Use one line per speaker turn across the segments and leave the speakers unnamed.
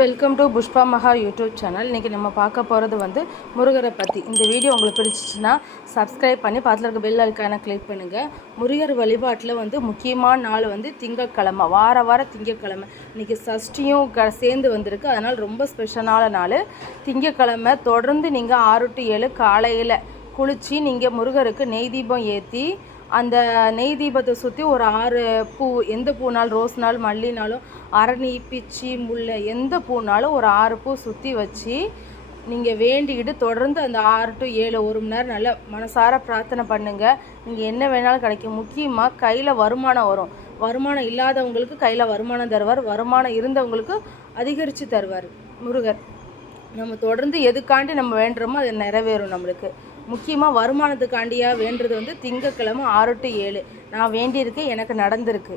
Welcome to Pushpa மகா YouTube channel. இன்றைக்கி நம்ம பார்க்க போகிறது வந்து முருகரை பற்றி இந்த வீடியோ உங்களுக்கு பிடிச்சிச்சின்னா சப்ஸ்கிரைப் பண்ணி பக்கத்தில் இருக்க பெல் ஐக்கானை கிளிக் பண்ணுங்கள் முருகர் வழிபாட்டில் வந்து முக்கியமான நாள் வந்து திங்கக்கிழமை வார வார திங்கட்கிழமை. இன்றைக்கி சஷ்டியும் க சேர்ந்து வந்திருக்கு. அதனால் ரொம்ப ஸ்பெஷலான நாள். திங்கக்கிழமை தொடர்ந்து நீங்கள் ஆறு டு ஏழு காலையில் குளித்து நீங்கள் முருகருக்கு நெய் தீபம் ஏற்றி அந்த நெய் தீபத்தை சுற்றி ஒரு ஆறு பூ எந்த பூனாலும் ரோஸ்னாலும் மல்லினாலும் அரணி பிச்சி முல்லை எந்த பூனாலும் ஒரு ஆறு பூ சுற்றி வச்சு நீங்கள் வேண்டிக்கிட்டு தொடர்ந்து அந்த ஆறு டு ஏழு ஒரு மணி நேரம் நல்லா மனசார பிரார்த்தனை பண்ணுங்கள் நீங்கள் என்ன வேணாலும் கிடைக்கும். முக்கியமாக கையில் வருமானம் வரும். வருமானம் இல்லாதவங்களுக்கு கையில் வருமானம் தருவார். வருமானம் இருந்தவங்களுக்கு அதிகரித்து தருவார். முருகர் நம்ம தொடர்ந்து எதுக்காண்டி நம்ம வேண்டுறோமோ அது நிறைவேறும் நம்மளுக்கு. முக்கியமாக வருமானத்துக்காண்டியாக வேண்டுறது வந்து திங்கக்கிழமை ஆறு டு ஏழு. நான் வேண்டியிருக்கேன் எனக்கு நடந்திருக்கு.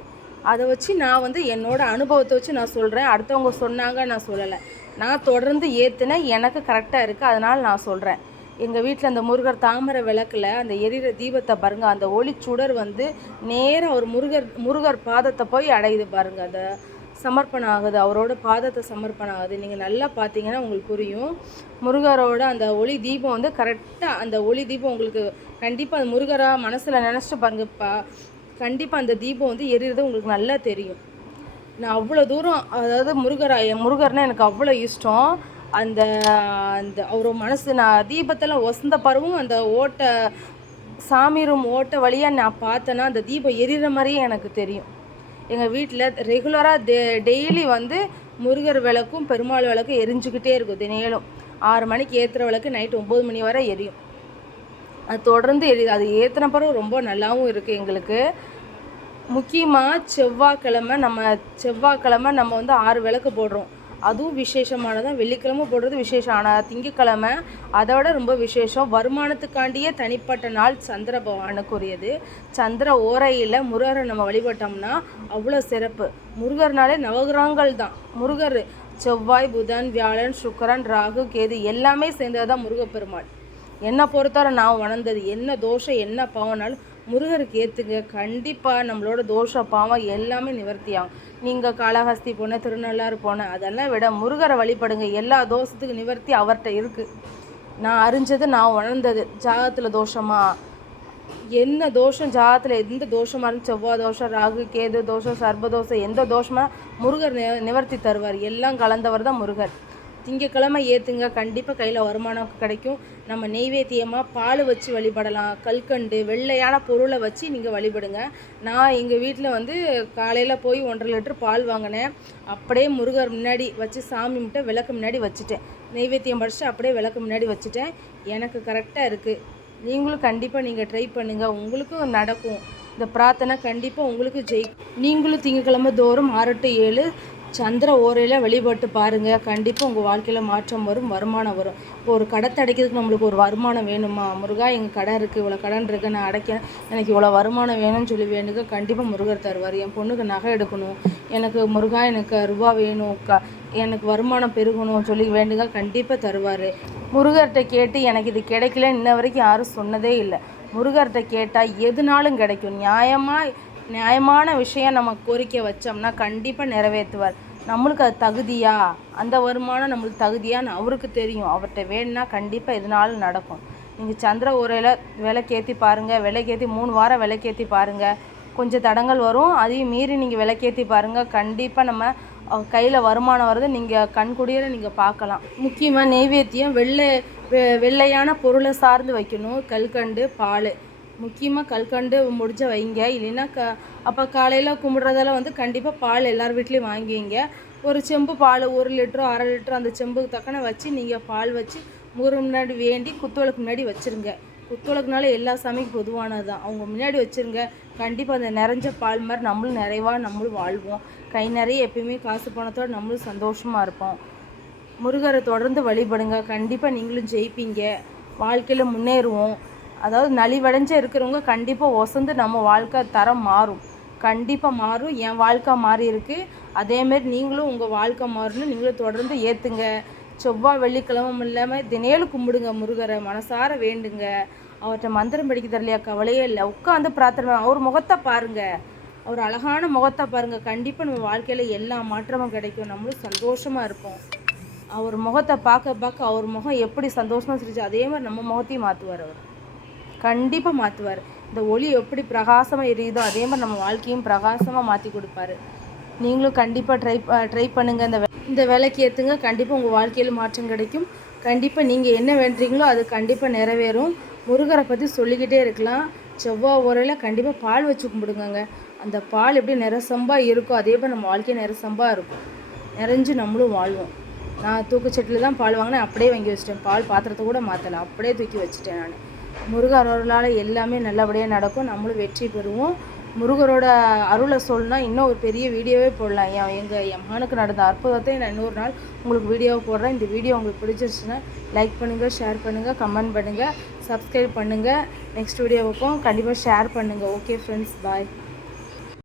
அதை வச்சு நான் வந்து என்னோடய அனுபவத்தை வச்சு நான் சொல்கிறேன் அடுத்தவங்க சொன்னாங்க நான் சொல்லலை. நான் தொடர்ந்து ஏற்றுனேன் எனக்கு கரெக்டாக இருக்குது அதனால் நான் சொல்கிறேன் எங்கள் வீட்டில் அந்த முருகர் தாமரை விளக்கில் அந்த எரிகிற தீபத்தை பாருங்கள் அந்த ஒளி சுடர் வந்து நேராக ஒரு முருகர் முருகர் பாதத்தை போய் அடையுது பாருங்கள் அந்த சமர்ப்பணம் ஆகுது அவரோட பாதத்தை சமர்ப்பணம் ஆகுது நீங்கள் நல்லா பார்த்தீங்கன்னா உங்களுக்கு புரியும். முருகரோட அந்த ஒளி தீபம் வந்து கரெக்டாக அந்த ஒளி தீபம் உங்களுக்கு கண்டிப்பாக அந்த முருகராக மனசில் நினச்சிட்டு பாருங்கப்பா கண்டிப்பாக அந்த தீபம் வந்து எரியறது உங்களுக்கு நல்லா தெரியும். நான் அவ்வளோ தூரம் அதாவது முருகரா என் முருகர்னா எனக்கு அவ்வளோ இஷ்டம். அந்த அந்த அவர் மனசு நான் தீபத்தில் ஒசந்த பருவம் அந்த ஓட்டை சாமி ரூம் ஓட்டை வழியாக நான் பார்த்தேன்னா அந்த தீபம் எரிகிற மாதிரியே எனக்கு தெரியும். எங்கள் வீட்டில் ரெகுலராக டெ டெய்லி வந்து முருகர் விளக்கும் பெருமாள் விளக்கும் எரிஞ்சுக்கிட்டே இருக்கும் தினையிலும் ஆறு மணிக்கு ஏற்றுற விளக்கு நைட்டு ஒம்பது மணி வரை எரியும். அது தொடர்ந்து எரியுது. அது ஏற்றின பிறகு ரொம்ப நல்லாவும் இருக்குது எங்களுக்கு. முக்கியமாக செவ்வாய்க்கிழமை நம்ம செவ்வாய்க்கிழமை நம்ம வந்து ஆறு விளக்கு போடுறோம். அதுவும் விசேஷமானதான் வெள்ளிக்கிழமை போடுறது விசேஷம். ஆனால் திங்கக்கிழமை அதை விட ரொம்ப விசேஷம். வருமானத்துக்காண்டியே தனிப்பட்ட நாள் சந்திர பகவானுக்குரியது. சந்திர ஓரையில் முருகரை நம்ம வழிபட்டோம்னா அவ்வளோ சிறப்பு. முருகர்னாலே நவகிரகங்கள் தான். முருகர் செவ்வாய் புதன் வியாழன் சுக்கரன் ராகு கேது எல்லாமே சேர்ந்தது தான் முருகப்பெருமாள். என்னை பொறுத்தவரை நான் உணர்ந்தது என்ன தோஷம் என்ன பாவனாலும் முருகருக்கு ஏற்றுங்க கண்டிப்பாக நம்மளோட தோஷ பாவம் எல்லாமே நிவர்த்தி ஆகும் நீங்கள் காளஹஸ்தி போன திருநள்ளாறு போன அதெல்லாம் விட முருகரை வழிபடுங்க. எல்லா தோஷத்துக்கும் நிவர்த்தி அவர்கிட்ட இருக்குது நான் அறிஞ்சது நான் உணர்ந்தது. ஜாதகத்தில் தோஷமா? என்ன தோஷம்? ஜாதத்தில் எந்த தோஷமாக இருந்து செவ்வாய் தோஷம் ராகு கேது தோஷம் சர்பதோஷம் எந்த தோஷமாக முருகர் நி நிவர்த்தி தருவார். எல்லாம் கலந்தவர் தான் முருகர். திங்கக்கிழமை ஏற்றுங்க கண்டிப்பாக கையில் வருமானம் கிடைக்கும். நம்ம நெய்வேத்தியமாக பால் வச்சு வழிபடலாம். கல்கண்டு வெள்ளையான பொருளை வச்சு நீங்கள் வழிபடுங்க. நான் எங்கள் வீட்டில் வந்து காலையில் போய் ஒன்றரை லிட்டர் பால் வாங்கினேன். அப்படியே முருகர் முன்னாடி வச்சு சாமி மட்டும் விளக்கு முன்னாடி வச்சுட்டேன். நெய்வேத்தியம் படிச்சுட்டு அப்படியே விளக்கு முன்னாடி வச்சுட்டேன். எனக்கு கரெக்டாக இருக்குது நீங்களும் கண்டிப்பாக நீங்கள் ட்ரை பண்ணுங்கள் உங்களுக்கும் நடக்கும். இந்த பிரார்த்தனை கண்டிப்பாக உங்களுக்கு ஜெய் நீங்களும் திங்கக்கிழமை தோறும் ஆறு டு ஏழு சந்திர ஓரையில் வழிபட்டு பாருங்கள் கண்டிப்பாக உங்கள் வாழ்க்கையில் மாற்றம் வரும் வருமானம் வரும். இப்போ ஒரு கடை அடைக்கிறதுக்கு நம்மளுக்கு ஒரு வருமானம் வேணுமா? முருகா எங்கள் கடை இருக்குது இவ்வளோ கடன் இருக்குது நான் அடைக்கிறேன் எனக்கு இவ்வளோ வருமானம் வேணும்னு சொல்லி வேணுங்க. கண்டிப்பாக முருகர் தருவார். என் பொண்ணுக்கு நகை எடுக்கணும். எனக்கு முருகா எனக்கு ரூபா வேணும். க எனக்கு வருமானம் பெருகணும் சொல்லி வேண்டுங்க. கண்டிப்பாக தருவார். முருகர்கிட்ட கேட்டு எனக்கு இது கிடைக்கல இன்ன வரைக்கும் யாரும் சொன்னதே இல்லை. முருகர்கிட்ட கேட்டால் எதுனாலும் கிடைக்கும். நியாயமாக நியாயமான விஷயம் நம்ம கோரிக்கை வச்சோம்னா கண்டிப்பாக நிறைவேற்றுவார். நம்மளுக்கு அது தகுதியா? அந்த வருமானம் நம்மளுக்கு தகுதியான்னு அவருக்கு தெரியும். அவர்கிட்ட வேணும்னா கண்டிப்பாக எதுனாலும் நடக்கும். நீங்கள் சந்திர உரையில் விலைக்கேற்றி பாருங்கள் விலைக்கேற்றி மூணு வாரம் விலைக்கேற்றி பாருங்கள் கொஞ்சம் தடங்கள் வரும். அதையும் மீறி நீங்கள் விலைக்கேற்றி பாருங்கள் கண்டிப்பாக நம்ம கையில் வருமானம் வருது நீங்கள் கண்குடியில் நீங்கள் பார்க்கலாம். முக்கியமாக நெய்வேத்தியம் வெள்ளை வெ வெள்ளையான பொருளை சார்ந்து வைக்கணும். கல்கண்டு பால். முக்கியமாக கல்கண்டு முடிஞ்ச வைங்க. இல்லைன்னா க அப்போ காலையில் கும்பிட்றதெல்லாம் வந்து கண்டிப்பாக பால் எல்லார் வீட்லேயும் வாங்கிங்க. ஒரு செம்பு பால் ஒரு லிட்டரோ அரை லிட்டரோ அந்த செம்புக்கு தக்கன வச்சு நீங்கள் பால் வச்சு முகர் முன்னாடி வேண்டி குத்துவிளக்கு முன்னாடி வச்சுருங்க. குத்துவிளக்குனால எல்லா சாமிக்கும் பொதுவானது தான் அவங்க முன்னாடி வச்சுருங்க. கண்டிப்பாக அந்த நிறைஞ்ச பால் மாதிரி நம்மளும் நிறைவாக நம்மளும் வாழ்வோம். கை நிறைய எப்பயுமே காசு போனத்தோடு நம்மளும் சந்தோஷமாக இருப்போம். முருகரை தொடர்ந்து வழிபடுங்க. கண்டிப்பாக நீங்களும் ஜெயிப்பீங்க. வாழ்க்கையில் முன்னேறுவோம். அதாவது நலிவடைஞ்ச இருக்கிறவங்க கண்டிப்பாக ஒசந்து நம்ம வாழ்க்கை தரம் மாறும். கண்டிப்பாக மாறும். என் வாழ்க்கை மாறி இருக்குது அதேமாரி நீங்களும் உங்கள் வாழ்க்கை மாறணும். நீங்களும் தொடர்ந்து ஏற்றுங்க செவ்வாய் வெள்ளிக்கிழமும் இல்லாமல் தினேலும் கும்பிடுங்க முருகரை. மனசார வேண்டுங்க. அவர்கிட்ட மந்திரம் படிக்க தரலையா கவலையே இல்லை. உட்காந்து பிரார்த்தனை அவர் முகத்தை பாருங்கள் அவர் அழகான முகத்தை பாருங்கள் கண்டிப்பாக நம்ம வாழ்க்கையில் எல்லா மாற்றமும் கிடைக்கும். நம்மளும் சந்தோஷமாக இருப்போம். அவர் முகத்தை பார்க்க பார்க்க அவர் முகம் எப்படி சந்தோஷமாக சிரிச்சு அதே மாதிரி நம்ம முகத்தையும் மாற்றுவார் அவர். கண்டிப்பாக மாற்றுவார் இந்த ஒளி எப்படி பிரகாசமாக எரியுதோ அதே மாதிரி நம்ம வாழ்க்கையும் பிரகாசமாக மாற்றி கொடுப்பாரு. நீங்களும் கண்டிப்பாக ட்ரை ட்ரை பண்ணுங்கள் இந்த இந்த வேலைக்கு ஏற்றுங்க கண்டிப்பாக உங்கள் வாழ்க்கையில் மாற்றம் கிடைக்கும். கண்டிப்பாக நீங்கள் என்ன வேண்டுறீங்களோ அது கண்டிப்பாக நிறைவேறும். முருகரை பற்றி சொல்லிக்கிட்டே இருக்கலாம். செவ்வாய் உரையில் கண்டிப்பாக பால் வச்சு கும்பிடுங்க அந்த பால் எப்படி நிறசம்பாக இருக்கோ அதே மாதிரி நம்ம வாழ்க்கை நிறசம்பாக இருக்கும். நிறைஞ்சு நம்மளும் வாழ்வோம். நான் தூக்குச்சட்டில் தான் பால் வாங்கினேன். அப்படியே வாங்கி வச்சிட்டேன். பால் பாத்திரத்தை கூட மாற்றலை அப்படியே தூக்கி வச்சுட்டேன் நான். முருகர் அருளால் எல்லாமே நல்லபடியாக நடக்கும். நம்மளும் வெற்றி பெறுவோம். முருகரோட அருளை சொல்லணும்னா இன்னும் ஒரு பெரிய வீடியோவே போடலாம். என் எங்கள் என் மகனுக்கு நடந்த அற்புதத்தை நான் இன்னொரு நாள் உங்களுக்கு வீடியோவை போடுறேன். இந்த வீடியோ உங்களுக்கு பிடிச்சிருச்சுன்னா லைக் பண்ணுங்கள் ஷேர் பண்ணுங்கள் கமெண்ட் பண்ணுங்கள் சப்ஸ்கிரைப் பண்ணுங்கள் நெக்ஸ்ட் வீடியோவுக்கும் கண்டிப்பாக ஷேர் பண்ணுங்கள் ஓகே ஃப்ரெண்ட்ஸ் பாய்